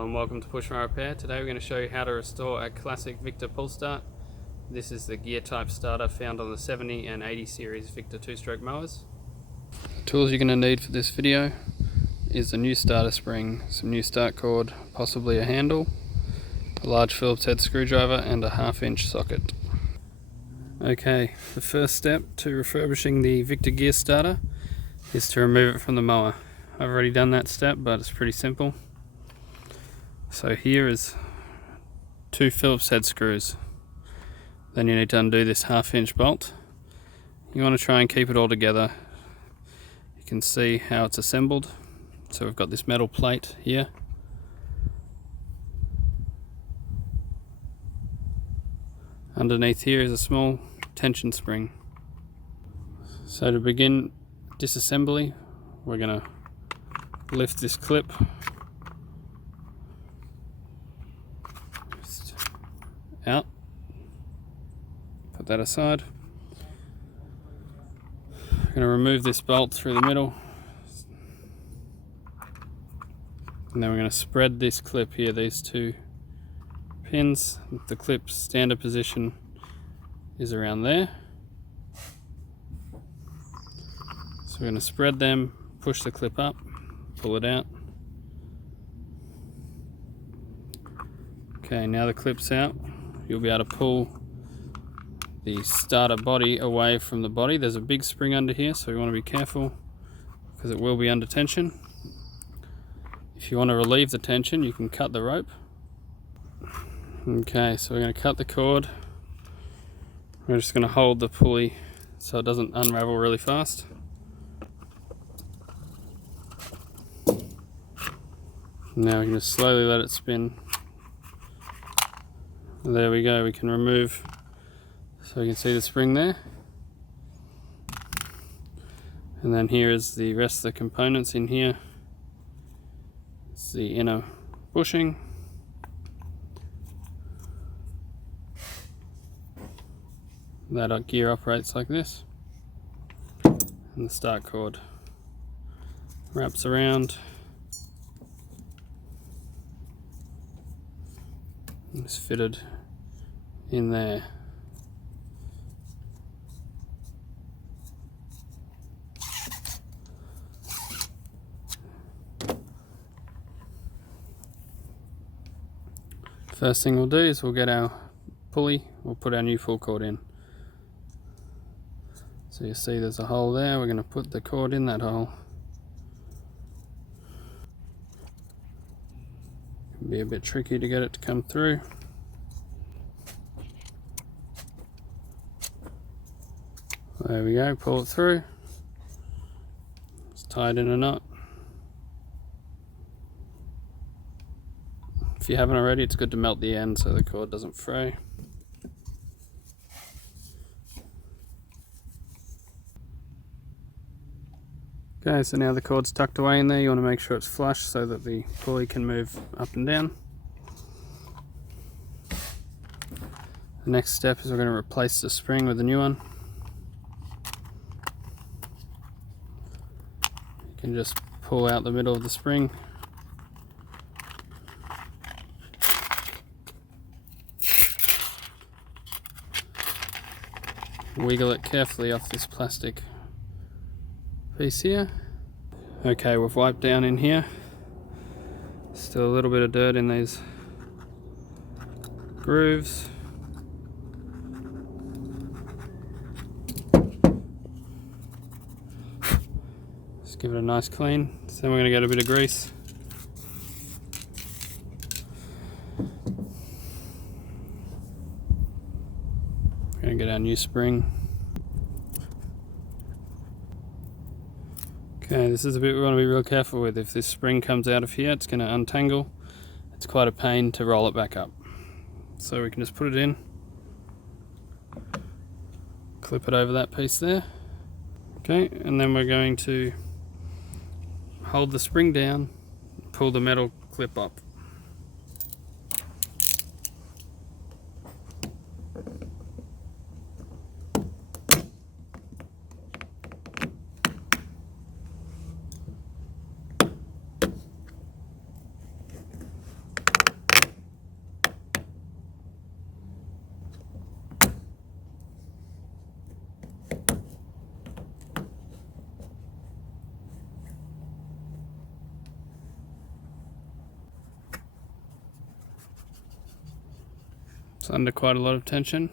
Hello and welcome to PushMower Repair. Today we're going to show you how to restore a classic Victa pull start. This is the gear type starter found on the 70 and 80 series Victa 2-stroke mowers. The tools you're going to need for this video is a new starter spring, some new start cord, possibly a handle, a large Phillips head screwdriver and a 1/2-inch socket. Okay, the first step to refurbishing the Victa gear starter is to remove it from the mower. I've already done that step, but it's pretty simple. So here is 2 Phillips head screws. Then you need to undo this 1/2-inch bolt. You want to try and keep it all together. You can see how it's assembled. So we've got this metal plate here. Underneath here is a small tension spring. So to begin disassembly, we're going to lift this clip out, put that aside. I'm going to remove this bolt through the middle, and then we're going to spread this clip here, these 2 pins. The clip's standard position is around there, so we're going to spread them, push the clip up, pull it out. Okay, now the clip's out. You'll be able to pull the starter body away from the body. There's a big spring under here, so you want to be careful because it will be under tension. If you want to relieve the tension, you can cut the rope. Okay, so we're going to cut the cord. We're just going to hold the pulley so it doesn't unravel really fast. Now we can just slowly let it spin. There we go, we can remove, so you can see the spring there. And then here is the rest of the components in here. It's the inner bushing. That gear operates like this. And the start cord wraps around. It's fitted in there. First thing we'll do is we'll get our pulley, we'll put our new pull cord in. So you see there's a hole there, we're going to put the cord in that hole. Be a bit tricky to get it to come through. There we go, pull it through. It's tied in a knot. If you haven't already, it's good to melt the end so the cord doesn't fray. Okay, so now the cord's tucked away in there. You want to make sure it's flush so that the pulley can move up and down. The next step is we're going to replace the spring with a new one. You can just pull out the middle of the spring. Wiggle it carefully off this plastic piece here. Okay, we've wiped down in here. Still a little bit of dirt in these grooves. Just give it a nice clean. So then we're going to get a bit of grease. We're going to get our new spring. Okay, this is a bit we want to be real careful with. If this spring comes out of here, it's going to untangle. It's quite a pain to roll it back up. So we can just put it in, clip it over that piece there. Okay, and then we're going to hold the spring down, pull the metal clip up. It's under quite a lot of tension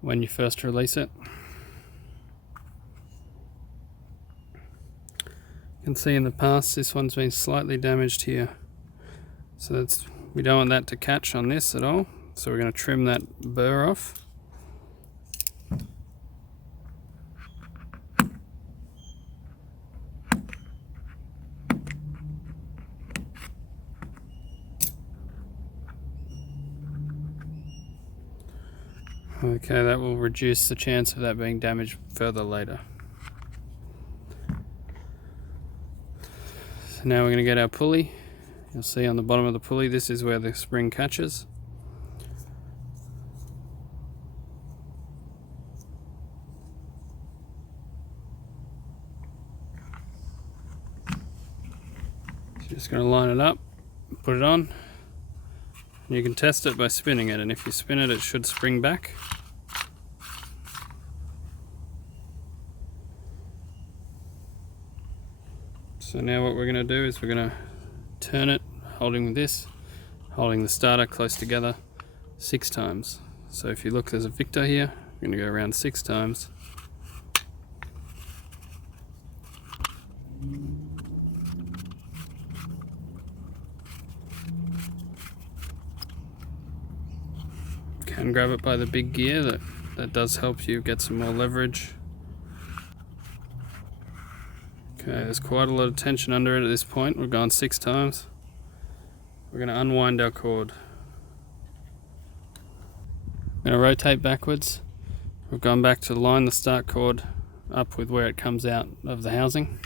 when you first release it. You can see in the past this one's been slightly damaged here, so we don't want that to catch on this at all, so we're going to trim that burr off. Okay, that will reduce the chance of that being damaged further later. So now we're going to get our pulley. You'll see on the bottom of the pulley, this is where the spring catches. So you're just going to line it up, put it on. You can test it by spinning it, and if you spin it, it should spring back. So now what we're going to do is we're going to turn it, holding the starter close together 6 times. So if you look, there's a Victa here. We're going to go around 6 times. Can grab it by the big gear, that does help you get some more leverage. Okay, there's quite a lot of tension under it at this point. We've gone 6 times. We're going to unwind our cord. I'm going to rotate backwards. We've gone back to line the start cord up with where it comes out of the housing.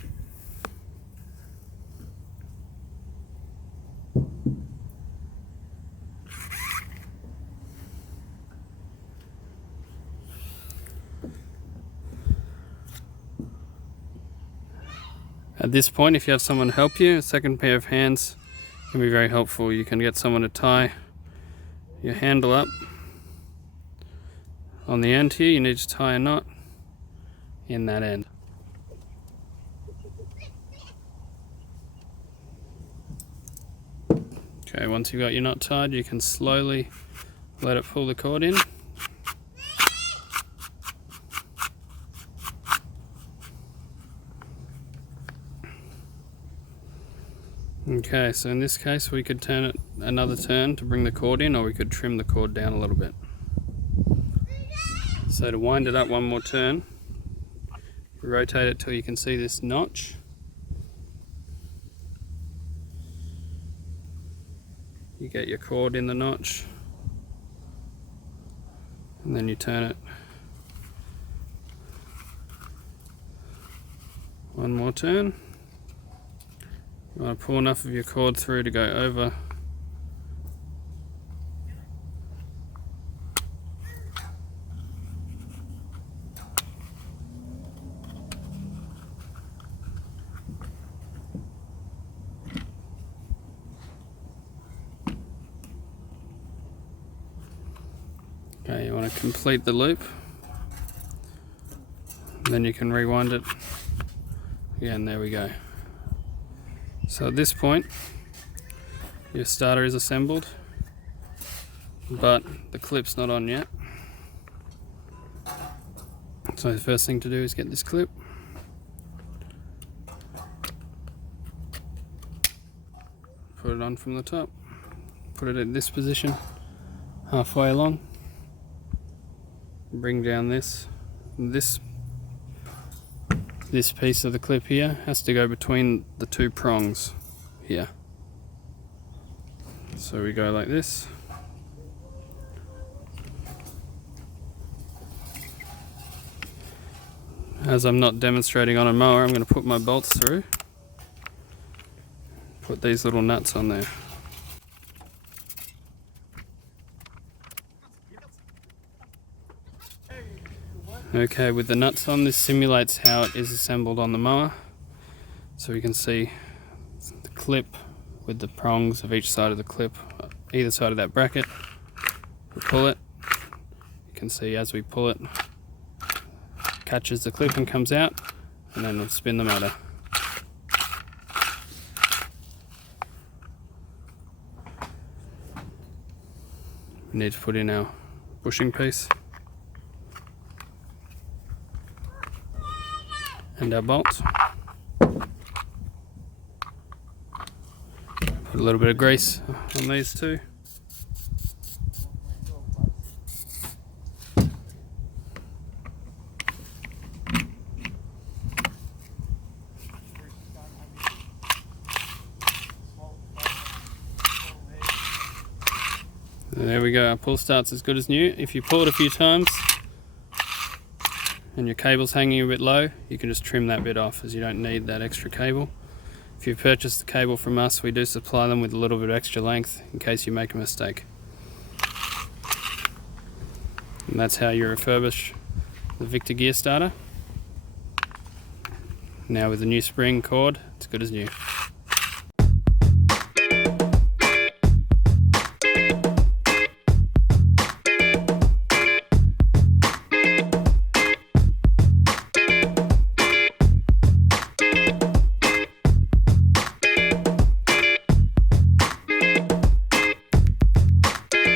At this point, if you have someone help you, a second pair of hands can be very helpful. You can get someone to tie your handle up. On the end here, you need to tie a knot in that end. Okay, once you've got your knot tied, you can slowly let it pull the cord in. Okay, so in this case we could turn it another turn to bring the cord in, or we could trim the cord down a little bit. So to wind it up one more turn, rotate it till you can see this notch. You get your cord in the notch, and then you turn it one more turn. You want to pull enough of your cord through to go over. Okay, you want to complete the loop. And then you can rewind it. Again, there we go. So at this point, your starter is assembled, but the clip's not on yet. So the first thing to do is get this clip. Put it on from the top. Put it in this position, halfway along. Bring down this piece of the clip here has to go between the 2 prongs here. So we go like this. As I'm not demonstrating on a mower, I'm going to put my bolts through. Put these little nuts on there. Okay, with the nuts on, this simulates how it is assembled on the mower. So we can see the clip with the prongs of each side of the clip, either side of that bracket. We pull it. You can see as we pull it, catches the clip and comes out, and then we'll spin the motor. we need to put in our bushing piece and our bolt. Put a little bit of grease on these two. There we go, our pull start's as good as new. If you pull it a few times and your cable's hanging a bit low, you can just trim that bit off, as you don't need that extra cable. If you purchase the cable from us, we do supply them with a little bit of extra length in case you make a mistake. And that's how you refurbish the Victa gear starter. Now with the new spring cord, it's good as new.